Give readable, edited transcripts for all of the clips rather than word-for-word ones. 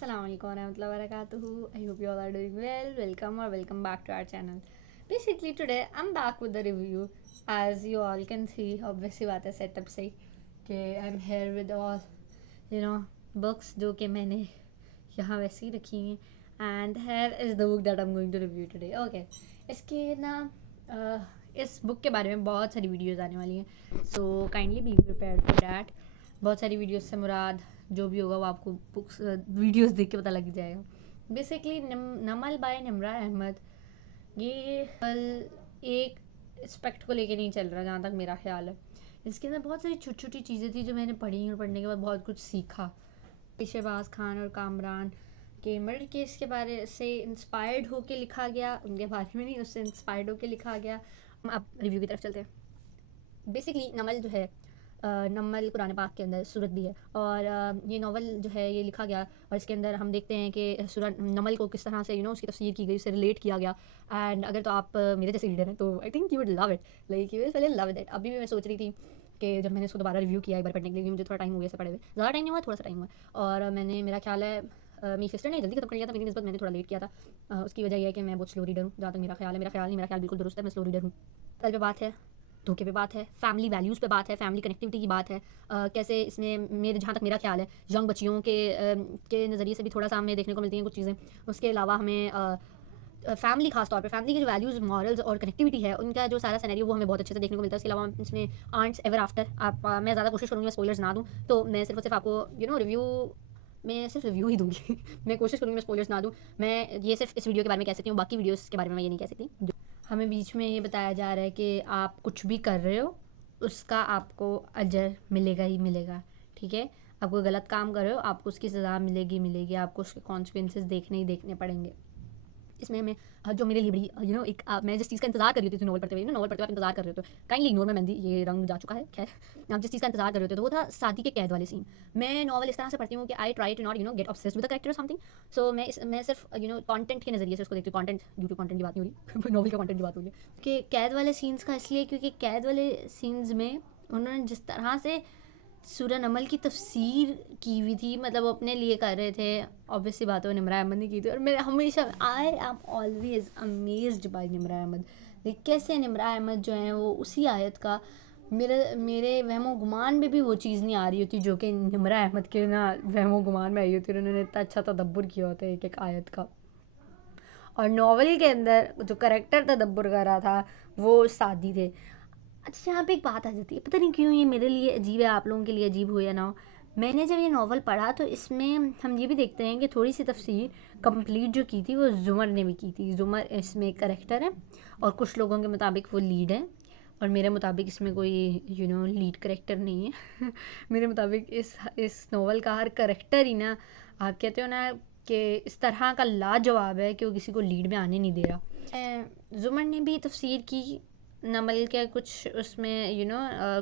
Assalamu alaikum warahmatullahi wabarakatuh. I hope you all are doing well. Welcome back to our channel. Basically today I'm back with the review. As you all can see, obviously बात है setup से कि I'm here with all you know books जो कि मैंने यहाँ वैसे ही रखी हैं. And here is the book that I'm going to review today. Okay. इसके ना इस बुक के बारे में बहुत सारी वीडियोज़ आने वाली हैं. So kindly be prepared for that. बहुत सारी वीडियोस से मुराद जो भी होगा वो आपको बुक्स वीडियोस देख के पता लग जाएगा. बेसिकली नमल बाय निम्रा अहमद ये एक एस्पेक्ट को लेके नहीं चल रहा जहाँ तक मेरा ख्याल है. इसके अंदर बहुत सारी छोटी छोटी चीज़ें थी जो मैंने पढ़ी और पढ़ने के बाद बहुत कुछ सीखा. शहबाज खान और कामरान के मर्डर केस के बारे से इंस्पायर्ड होके लिखा गया, उनके बारे में नहीं, उससे इंस्पायर्ड होके लिखा गया. अब रिव्यू की तरफ चलते हैं. बेसिकली नमल जो है नमल कुरान पाक के अंदर सूरत भी है और ये नावल जो है ये लिखा गया और इसके अंदर हम देखते हैं कि सूरत नमल को किस तरह से उसकी तफसीर की गई, उससे रिलेट किया गया. एंड अगर तो आप मेरे जैसे रीडर हैं तो I think you would love it, like you will feel in love with it. अभी भी मैं सोच रही थी कि जब मैंने इसको दोबारा रिव्यू किया एक बार पढ़ने के लिए, मुझे थोड़ा टाइम हो गया से पढ़े हुए, ज़्यादा टाइम नहीं हुआ, थोड़ा सा टाइम हुआ. और मैंने मेरा ख्याल है मेरी सिस्टर ने जल्दी खत्म कर लिया था, मेरी निस्बत मैंने थोड़ा लेट किया था. उसकी वजह यह है कि मैं बहुत स्लो रीडर हूँ जहाँ तक मेरा ख्याल है. मेरा ख्याल बिल्कुल दुरुस्त है, मैं स्लो रीडर हूँ. कल पे बात है, धोखे पे बात है, फैमिली वैल्यूज़ पे बात है, फैमिली कनेक्टिविटी की बात है. कैसे इसमें मेरे जहाँ तक मेरा ख्याल है यंग बच्चियों के नज़रिए से भी थोड़ा सा हमें देखने को मिलती हैं कुछ चीज़ें. उसके अलावा हमें फैमिली खास तौर पे फैमिली की जो वैल्यूज़ मॉरल्स और कनेक्टिविटी है उनका जो सारा सिनेरियो वो हमें बहुत अच्छे से देखने को मिलता है. इसके अलावा इसमें आर्ट्स एवर आफ्टर मैं ज़्यादा कोशिश करूँगी मैं स्पॉयलर्स ना दूँ, तो मैं सिर्फ और सिर्फ आपको रिव्यू मैं सिर्फ रिव्यू ही दूँगी. मैं कोशिश करूँगी मैं स्पॉयलर्स ना दूँ. मैं ये सिर्फ इस वीडियो के बारे में कह सकती हूँ, बाकी वीडियोज़ के बारे में मैं ये नहीं कह सकती. हमें बीच में ये बताया जा रहा है कि आप कुछ भी कर रहे हो उसका आपको अजर मिलेगा ही मिलेगा. ठीक है, आप कोई गलत काम कर रहे हो आपको उसकी सज़ा मिलेगी, आपको उसके कॉन्सिक्वेंसेस देखने ही देखने पड़ेंगे. इसमें हमें जो मेरे लिए बड़ी एक मैं जिस चीज़ का इंतजार कर रही थी नॉवल पढ़ते हुए, नॉवल पढ़ते हुए आप इंतजार कर रहे हो तो काइंडली इग्नोर में मेहंदी ये रंग जा चुका है. खैर, आप जिस चीज़ का इंतजार कर रहे थे तो वो था शादी के कैद वाले सीन. मैं नॉवल इस तरह से पढ़ती हूँ कि I try to not get obsessed with the character और समथिंग. सो मैं सिर्फ कंटेंट के नज़रिए से उसको देखती हूँ. कंटेंट यूट्यूब कंटेंट की बात नहीं हो रही नॉवल का कंटेंट की बात हो रही है कि कैद वाले सीन्स का, इसलिए क्योंकि कैद वाले सीन्स में उन्होंने जिस तरह से सूरह नमल की तफसीर की हुई थी, मतलब वो अपने लिए कर रहे थे. ऑब्वियसली बात है वो निम्रा अहमद ने की थी और मैं हमेशा I am always amazed by Nimra Ahmed. कैसे निम्रा अहमद जो है वो उसी आयत का मेरे वहमो गुमान में भी वो चीज़ नहीं आ रही होती जो कि निम्रा अहमद के ना वहमो गुमान में आई होती. उन्होंने इतना अच्छा तदब्बर किया होता है एक एक आयत का. और नावल के अंदर जो करेक्टर तदब्बर कर रहा था वो सादी थे. अच्छा, यहाँ पे एक बात आ जाती है, पता नहीं क्यों ये मेरे लिए अजीब है, आप लोगों के लिए अजीब हो या ना हो. मैंने जब ये नावल पढ़ा तो इसमें हम ये भी देखते हैं कि थोड़ी सी तफसीर कंप्लीट जो की थी वो ज़ुमर ने भी की थी. ज़ुमर इसमें एक करेक्टर है और कुछ लोगों के मुताबिक वो लीड है और मेरे मुताबिक इसमें कोई लीड करेक्टर नहीं है. मेरे मुताबिक इस नावल का हर करेक्टर ही ना, आप कहते हो ना कि इस तरह का लाजवाब है कि वो किसी को लीड में आने नहीं दे रहा. ज़ुमर ने भी तफसीर की नमल के कुछ उसमें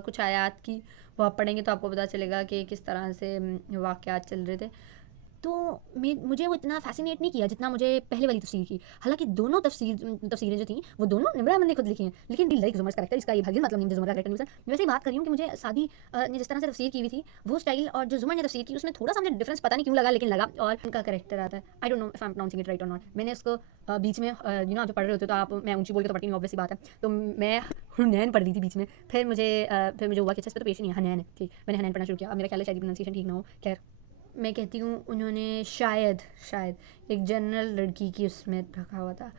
कुछ आयात की, वो आप पढ़ेंगे तो आपको पता चलेगा कि किस तरह से वाक़यात चल रहे थे. तो मुझे वो इतना फैसिनेट नहीं किया जितना मुझे पहले वाली तफसीर की. हालांकि दोनों तफसीरें जो थी वो दोनों निम्रा अहमद ने खुद लिखी हैं, लेकिन डी लाइक ज़ुमर कैरेक्टर. इसका ये भागी मतलब नहीं ज़ुमर कैरेक्टर नहीं. मैं वैसे ही बात कर रही हूँ कि मुझे सादी ने जिस तरह से तफसीर की हुई थी वो स्टाइल और जो ज़ुमर ने तफसीर की उसमें थोड़ा सा मुझे डिफरेंस पता नहीं क्यों लगा, लेकिन लगा. और उनका कैरेक्टर आता है, I don't know if I am pronouncing it right और नॉट. मैंने उसको बीच में आप जो पढ़ रहे होते तो आप, मैं ऊँची बोल के तो पढ़ती नहीं ऑब्वियसली बात है, तो मैं हुनैन पढ़ दी थी बीच में. फिर मुझे हुआ कि अच्छा इस पर तो पेश नहीं है, हनैन है. ठीक, मैंने हनैन पढ़ना शुरू किया. मेरा ख्याल है शायद प्रोनाउंसिएशन ठीक ना हो. खैर, मैं कहती हूँ उन्होंने शायद एक जनरल लड़की की उसमें रखा हुआ था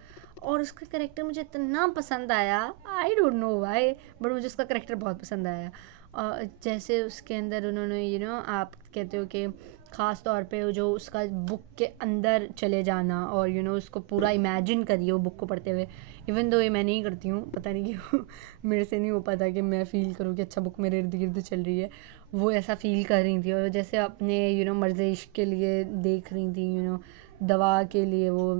और उसका करेक्टर मुझे इतना पसंद आया. I don't know why, but मुझे उसका करेक्टर बहुत पसंद आया. और जैसे उसके अंदर उन्होंने आप कहते हो कि ख़ास तौर पे जो उसका बुक के अंदर चले जाना और उसको पूरा इमेजिन करिए वो बुक को पढ़ते हुए. इवन दो ये मैं नहीं करती हूँ, पता नहीं क्यों मेरे से नहीं हो पाता कि मैं फ़ील करूँ कि अच्छा बुक मेरे इर्द गिर्द चल रही है. वो ऐसा फ़ील कर रही थी और जैसे अपने मर्ज़ इश्क के लिए देख रही थी, दवा के लिए वो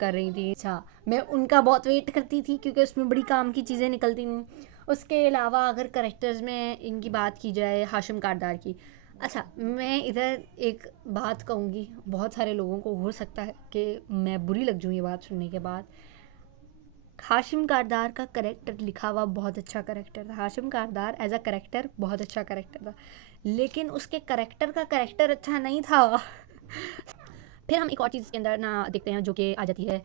कर रही थी. अच्छा, मैं उनका बहुत वेट करती थी क्योंकि उसमें बड़ी काम की चीज़ें निकलती थी. उसके अलावा अगर करेक्टर्स में इनकी बात की जाए हाशिम कारदार की, अच्छा मैं इधर एक बात कहूँगी, बहुत सारे लोगों को हो सकता है कि मैं बुरी लग जाऊँ ये बात सुनने के बाद. हाशिम कारदार का करेक्टर लिखा हुआ बहुत अच्छा करेक्टर था. हाशिम कारदार एज अ करेक्टर बहुत अच्छा करेक्टर था, लेकिन उसके करेक्टर का करेक्टर अच्छा नहीं था. फिर हम एक और चीज़ के अंदर ना देखते हैं जो कि आ जाती है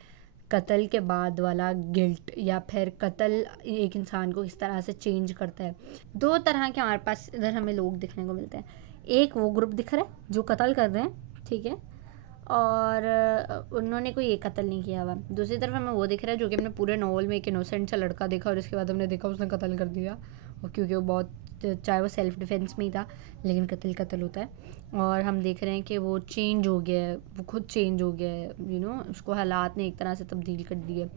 कत्ल के बाद वाला गिल्ट, या फिर कत्ल एक इंसान को किस तरह से चेंज करता है। दो तरह के हमारे पास इधर हमें लोग दिखने को मिलते हैं। एक वो ग्रुप दिख रहा है जो कत्ल कर रहे हैं, ठीक है, और उन्होंने कोई एक कत्ल नहीं किया हुआ। दूसरी तरफ हमें वो दिख रहा है जो कि हमने पूरे नॉवल में एक इनोसेंट सा लड़का देखा और उसके बाद हमने देखा उसने कत्ल कर दिया, और क्योंकि वो बहुत, चाहे वो सेल्फ डिफेंस में ही था, लेकिन कत्ल होता है। और हम देख रहे हैं कि वो चेंज हो गया है, वो खुद चेंज हो गया है, उसको हालात ने एक तरह से तब्दील कर दिए।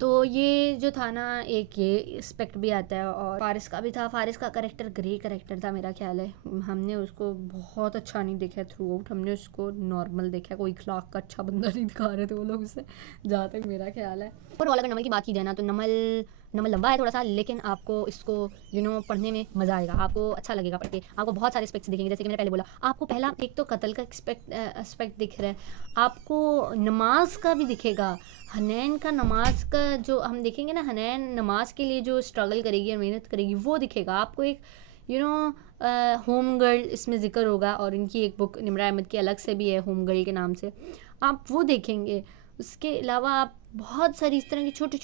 तो ये जो था ना, एक ये एस्पेक्ट भी आता है। और फारिस का भी था। फारिस का करेक्टर ग्रे करेक्टर था मेरा ख्याल है। हमने उसको बहुत अच्छा नहीं देखा थ्रू आउट, हमने उसको नॉर्मल देखा, कोई इखलाक का अच्छा बंदा नहीं दिखा रहे थे वो लोग उसे, जहाँ तक मेरा ख्याल है। और अगर नमल की बात की जाए ना, तो नमल लंबा है थोड़ा सा, लेकिन आपको इसको पढ़ने में मज़ा आएगा, आपको अच्छा लगेगा पढ़ के। आपको बहुत सारे एस्पेक्ट्स दिखेंगे, जैसे कि मैंने पहले बोला आपको। पहला एक तो कत्ल का एस्पेक्ट दिख रहा है आपको, नमाज का भी दिखेगा। हनैन का नमाज का जो हम देखेंगे ना, हनैन नमाज के लिए जो स्ट्रगल करेगी और मेहनत करेगी, वो दिखेगा आपको। एक होम गर्ल इसमें ज़िक्र होगा, और इनकी एक बुक निम्रा अहमद की अलग से भी है होम गर्ल के नाम से, आप वो देखेंगे। उसके अलावा आप बहुत सारी इस तरह की छोटी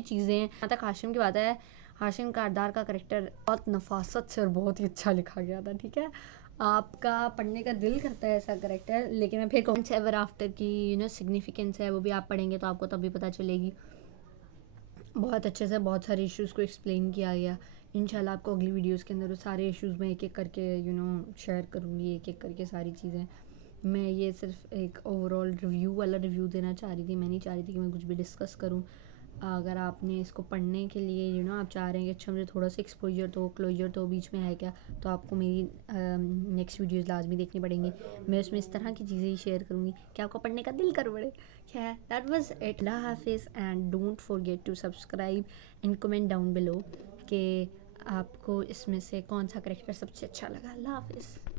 चीज़ें हैं। यहाँ तक हाशिम की बात है, हाशिम कारदार का करेक्टर बहुत नफासत से और बहुत ही अच्छा लिखा गया था, ठीक है। आपका पढ़ने का दिल करता है ऐसा करेक्टर, लेकिन मैं फिर कौन एवर आफ्टर की सिग्निफिकेंस है वो भी आप पढ़ेंगे तो आपको तभी पता चलेगी। बहुत अच्छे से बहुत सारे इश्यूज़ को एक्सप्लेन किया गया। इंशाल्लाह आपको अगली वीडियोज़ के अंदर वो सारे इश्यूज़ में एक एक करके शेयर करूँगी, एक एक करके सारी चीज़ें। मैं ये सिर्फ एक ओवरऑल रिव्यू वाला रिव्यू देना चाह रही थी, मैं नहीं चाह रही थी कि मैं कुछ भी डिस्कस करूँ। अगर आपने इसको पढ़ने के लिए आप चाह रहे हैं कि अच्छा मुझे थोड़ा सा एक्सपोजर तो क्लोजर तो बीच में है क्या, तो आपको मेरी नेक्स्ट वीडियोज़ लाजमी देखनी पड़ेंगी। मैं उसमें इस तरह की चीज़ें ही शेयर करूँगी कि आपको पढ़ने का दिल कर पड़े। खैर, दैट वाज इट। अल्लाह हाफिज़, and don't forget to subscribe and comment down below कि आपको इसमें से कौन सा करेक्टर सबसे अच्छा लगा। अल्लाह हाफिज़।